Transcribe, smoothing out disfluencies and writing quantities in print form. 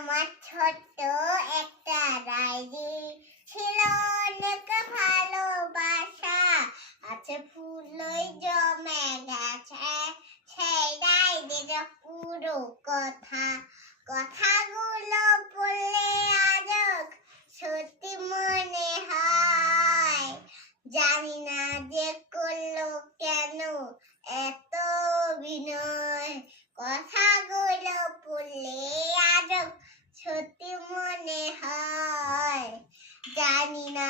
আমার ছোট্ট একটা ডায়েরি ছিল অনেক ভালোবাসা আছে ফুলই জমে গেছে সেই ডায়েরির পুরো কথাগুলো পড়লে আজও সত্যি মনে হয় জানি না যে করলো কেন এত অভিনয় কথাগুলো পড়লে আজও সত্যি মনে হয় জানি না